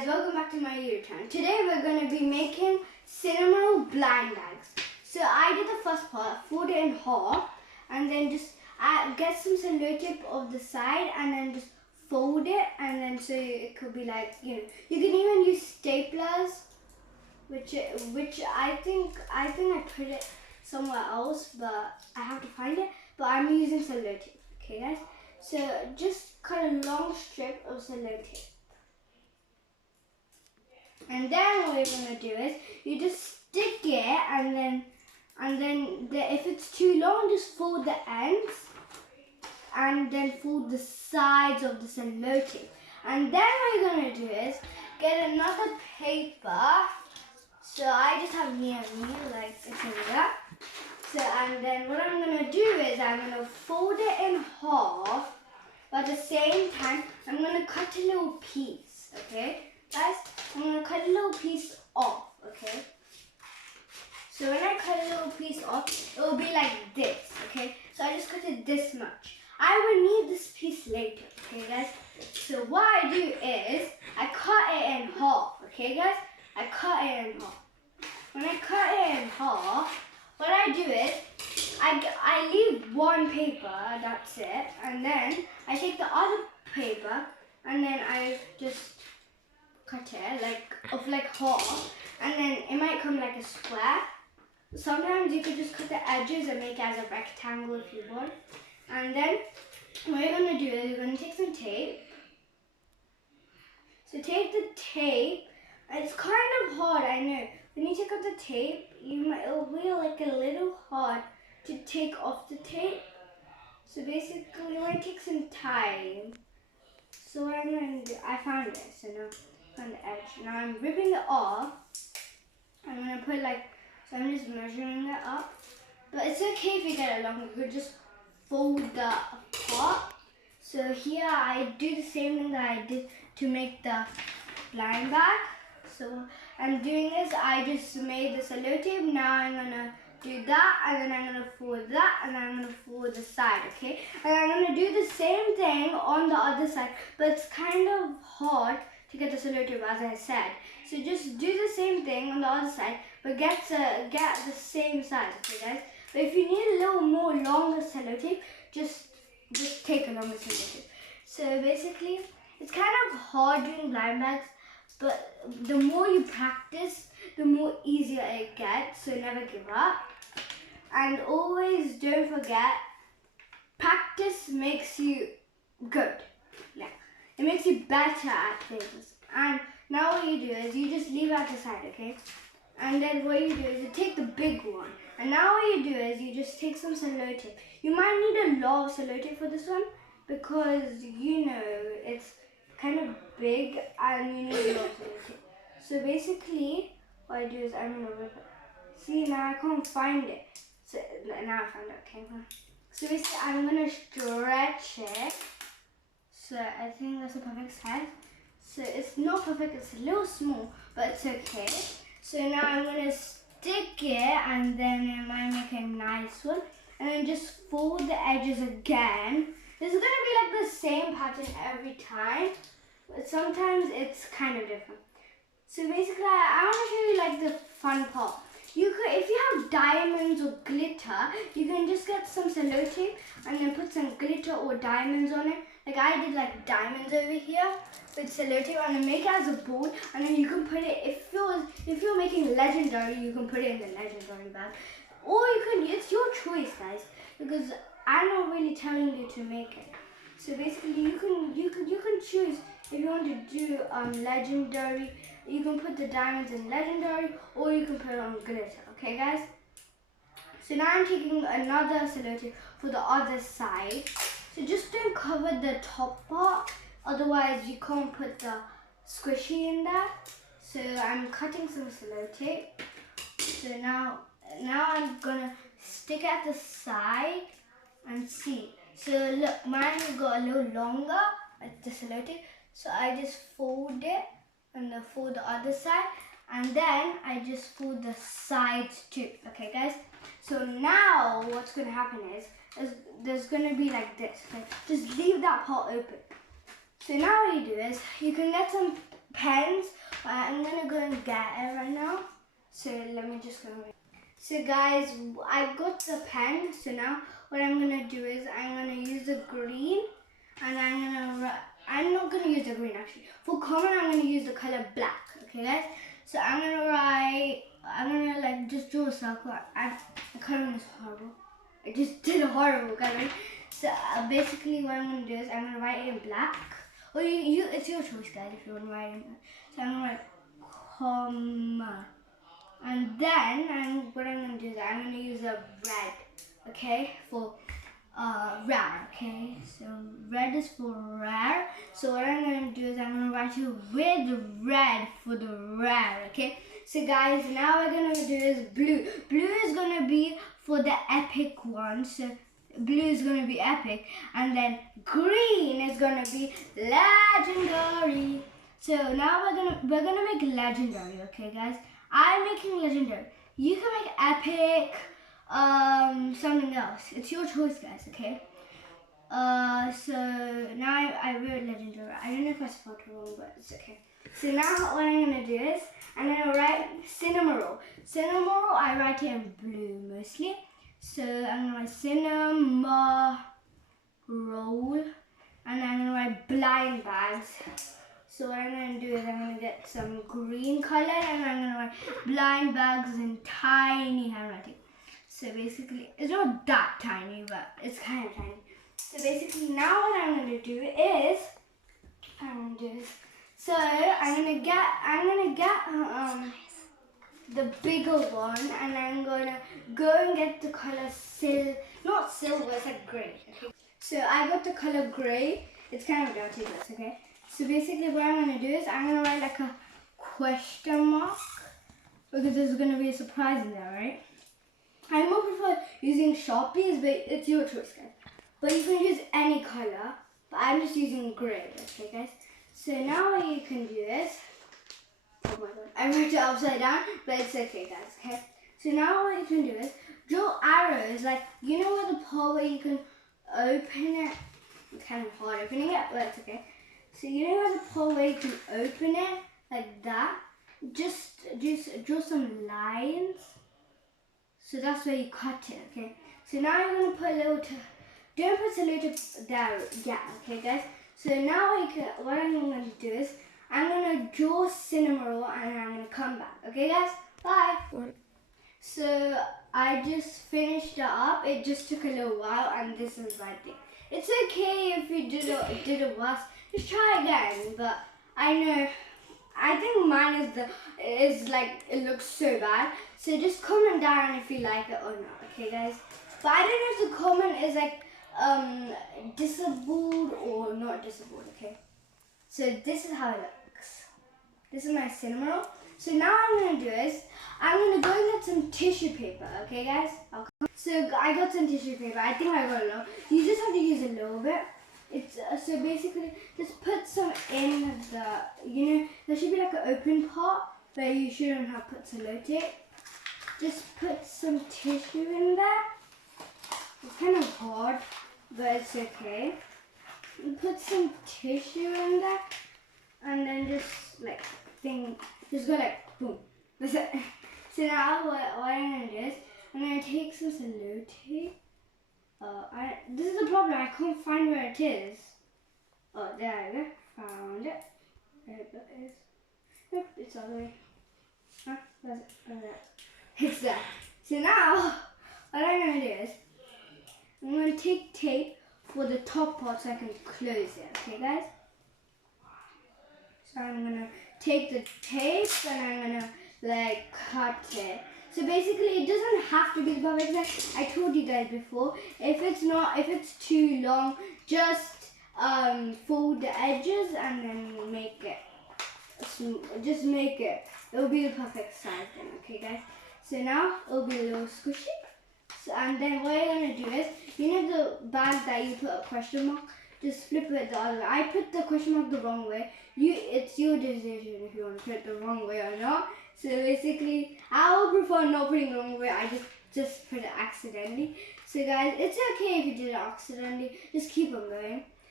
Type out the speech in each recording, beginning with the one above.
guys, welcome back to my YouTube channel. Today we're going to be making cinnamon roll blind bags. So I did the first part, fold it in half and then just get some sellotape of the side and then just fold it, and then so it could be like, you know, you can even use staplers, which I think I put it somewhere else, but I have to find it. But I'm using sellotape, okay guys? So just cut a long strip of sellotape. And then what you're going to do is you just stick it, and then if it's too long, just fold the ends and then fold the sides of the sellotape. And then what you're going to do is get another paper. So I just have near me, like it's in that. So and then what I'm going to do is I'm going to fold it in half, but at the same time I'm going to cut a little piece, okay? Guys, I'm going to cut a little piece off, okay? So when I cut a little piece off, it will be like this, okay? So I just cut it this much. I will need this piece later, okay guys? So what I do is, I cut it in half, okay guys? I cut it in half. When I cut it in half, what I do is, I leave one paper, that's it. And then I take the other paper, and then I just cut it like half, and then it might come like a square. Sometimes you could just cut the edges and make it as a rectangle if you want. And then what you're going to do is you're going to take some tape. So take the tape. It's kind of hard, I know. When you take off the tape, it'll be like a little hard to take off the tape. So basically it might take some time. So what I'm going to do, I found it. So now on the edge. Now I'm ripping it off. I'm going to put like, so I'm just measuring it up. But it's okay if you get it long. You could just fold the part. So here I do the same thing that I did to make the blind bag. So I'm doing this, I just made the sellotape. Now I'm going to do that, and then I'm going to fold that, and then I'm going to fold the side, okay? And I'm going to do the same thing on the other side, but it's kind of hard to get the sellotape, as I said. So just do the same thing on the other side, but get the same size, okay guys? But if you need a little more longer sellotape, just take a longer sellotape. So basically, it's kind of hard doing blind bags, but the more you practice, the more easier it gets, so never give up. And always don't forget, practice makes you good. Yeah. It makes you better at things. And now what you do is you just leave it at the side, okay? And then what you do is you take the big one. And now what you do is you just take some sellotape. You might need a lot of sellotape for this one, because you know it's kind of big and you need a lot of sellotape. So basically what I do is I'm going to rip it. See, now I can't find it. So now I found it, okay? So basically I'm going to stretch it. So I think that's a perfect size. So it's not perfect, it's a little small, but it's okay. So now I'm going to stick it, and then it might make a nice one. And then just fold the edges again. This is going to be like the same pattern every time, but sometimes it's kind of different. So basically I want to show you like the fun part. You could, if you have diamonds or glitter, you can just get some sellotape and then put some glitter or diamonds on it. Like I did like diamonds over here with sellotape, and then make it as a ball, and then you can put it, if you're making legendary, you can put it in the legendary bag. Or you can, it's your choice guys, because I'm not really telling you to make it. So basically you can choose if you want to do legendary. You can put the diamonds in legendary, or you can put it on glitter, okay guys? So now I'm taking another sellotape for the other side. So just don't cover the top part, otherwise you can't put the squishy in there. So I'm cutting some sellotape. So now I'm gonna stick at the side and see. So look, mine got a little longer at the sellotape. So I just fold it and then fold the other side, and then I just fold the sides too, okay guys? So now what's going to happen is there's going to be like this, okay? Just leave that part open. So now what you do is you can get some pens. I'm gonna go and get it right now. So let me just go. So guys, I've got the pen. So now what I'm gonna do is I'm gonna use the green, and I'm not gonna use the green actually. For common, I'm gonna use the color black. Okay, guys. So I'm gonna like just draw a circle. The coloring is horrible. I just did a horrible coloring. So basically, what I'm gonna do is I'm gonna write it in black. Or it's your choice, guys, if you want to write it. So I'm gonna write comma. And then what I'm going to do is I'm going to use a red, okay, for rare, okay. So red is for rare. So what I'm going to do is I'm going to write it with red for the rare, okay. So guys, now we're going to do is blue. Blue is going to be for the epic one. So blue is going to be epic. And then green is going to be legendary. So now we're gonna make legendary, okay, guys. I'm making legendary. You can make epic, something else. It's your choice, guys, okay? So now I wrote legendary. I don't know if I spelled it wrong, but it's okay. So now what I'm gonna do is I'm gonna write Cinnamoroll. Cinnamoroll, I write it in blue mostly. So I'm gonna write Cinnamoroll, and I'm gonna write blind bags. So what I'm going to do is I'm going to get some green color and I'm going to write blind bags in tiny handwriting. So basically, it's not that tiny, but it's kind of tiny. So basically now what I'm going to do is, so I'm going to get the bigger one, and I'm going to go and get the color not silver, it's like grey. Okay? So I got the color grey. It's kind of dirty, but it's okay. So basically what I'm going to do is I'm going to write like a question mark, because there's going to be a surprise in there, right? I more prefer using Sharpies, but it's your choice, guys. But you can use any color, but I'm just using grey, okay, guys? So now what you can do is, oh my god, I wrote it upside down, but it's okay, guys, okay? So now what you can do is draw arrows, like, you know where the part where you can open it? It's kind of hard opening it, but it's okay. So you know where the part where you can open it, like that? Just draw some lines. So that's where you cut it, okay? So now you're going to put a little, don't put a little there, yeah, okay guys? So now what I'm going to do is, I'm going to draw Cinnamoroll and I'm going to come back, okay guys? Bye! So I just finished it up, it just took a little while, and this is my thing. It's okay if you did it worse, just try again, but I think mine is like, it looks so bad. So just comment down if you like it or not, okay guys? But I don't know if the comment is like disabled or not disabled, okay? So this is how it looks. This is my Cinnamoroll. So now what I'm going to do is, I'm going to go and get some tissue paper, okay guys? So I got some tissue paper. I think I got a lot. You just have to use a little bit. It's so basically just put some in the, you know, there should be like an open part where you shouldn't have put sellotape. Just put some tissue in there. It's kind of hard, but it's okay. You put some tissue in there, and then just like just go like boom. That's it. So now what I'm gonna do is I'm gonna take some sellotape. This is the problem, I can't find where it is. Oh, there I go. Found it. There it is. Nope, it's all the way. Huh? Where's it? Where's it? It's there. So now, what I'm going to do is, I'm going to take tape for the top part so I can close it. Okay, guys? So I'm going to take the tape and I'm going to, like, cut it. So basically, it doesn't have to be the perfect size. I told you guys before, if it's too long, just fold the edges and then make it. Just make it. It'll be the perfect size then, okay guys? So now, it'll be a little squishy. So, and then what you're going to do is, you know the bag that you put a question mark? Just flip it the other way. I put the question mark the wrong way. It's your decision if you want to put it the wrong way or not. So basically, I would prefer not putting the wrong way. I just put it accidentally. So guys, it's okay if you did it accidentally. Just keep on going.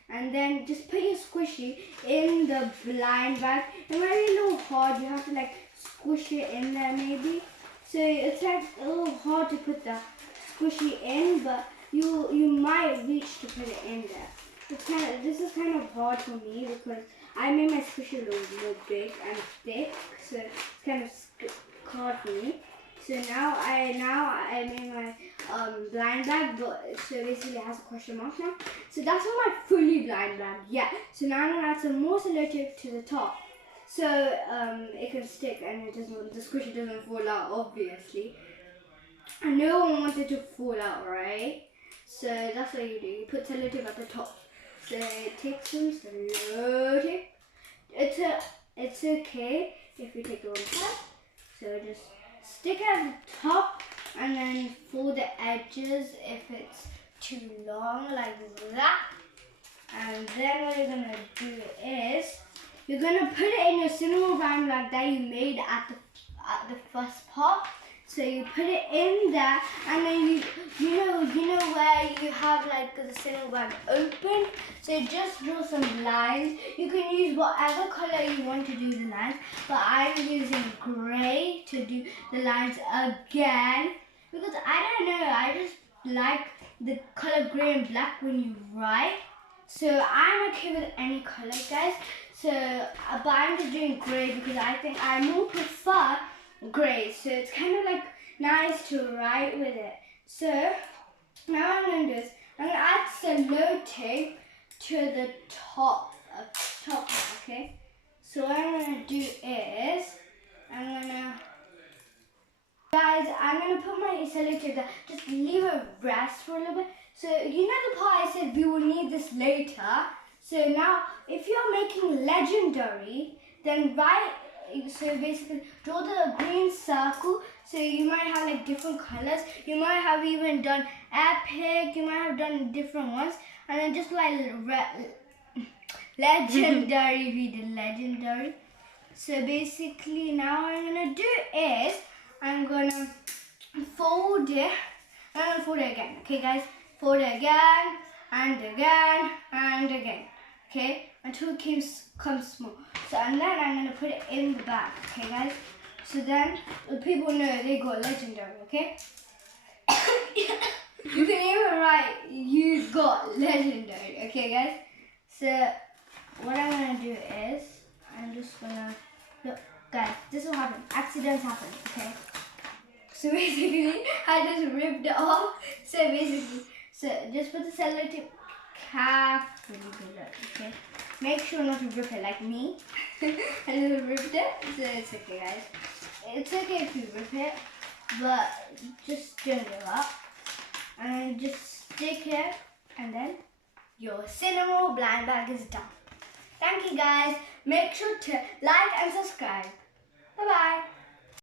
and then just put your squishy in the blind bag. It might be a little hard. You have to like squish it in there maybe. So it's like a little hard to put the squishy in, but you might reach to put it in there. This is kind of hard for me because I made my squishy a little more big and thick, so it's kind of hard for me. So now I made my blind bag, but so basically it has a question mark now. So that's not my fully blind bag yet. So now I'm gonna add some more sellotape to the top, so it can stick and the squishy doesn't fall out. Obviously, and no one wants it to fall out, right? So that's what you do. You put sellotape at the top. So take some sellotape. It's okay if you take the wrong side. So just stick it at the top and then fold the edges if it's too long, like that. And then what you're gonna do is you're gonna put it in your cinnamon bun like that you made at the first part. So you put it in there, and then you know where you have like the cinnamon bun open. So you just draw some lines. You can use whatever color you want to do the lines, but I'm using grey to do the lines again because I don't know. I just like the color grey and black when you write. So I'm okay with any color, guys. So, but I'm just doing grey because I think I more prefer grey. So it's kind of like nice to write with it. So now I'm going to do is I'm going to add sellotape to the top, okay? So what I'm going to do is guys, I'm going to put my sellotape there. Just leave it rest for a little bit. So you know the part I said we will need this later. So now if you're making legendary, then so basically draw the green circle. So you might have like different colors. You might have even done epic. You might have done different ones. And then just like legendary, we did legendary. So basically now what I'm going to do is I'm going to fold it. I'm going to fold it again. Okay guys? Fold it again and again and again. Okay? Until it comes small. So and then I'm going to put it in the bag. Okay guys? So then the people know they got legendary. Okay? You can even write you got legendary. Okay guys? So what I'm going to do is I'm just going to look guys, this will happen. Accidents happen. Okay? So basically, I just ripped it off. So basically, just put the sellotape carefully below, okay? Make sure not to rip it like me. I just ripped it, so it's okay, guys. It's okay if you rip it, but just don't give up. And just stick it, and then your cinnamon blind bag is done. Thank you, guys. Make sure to like and subscribe. Bye-bye.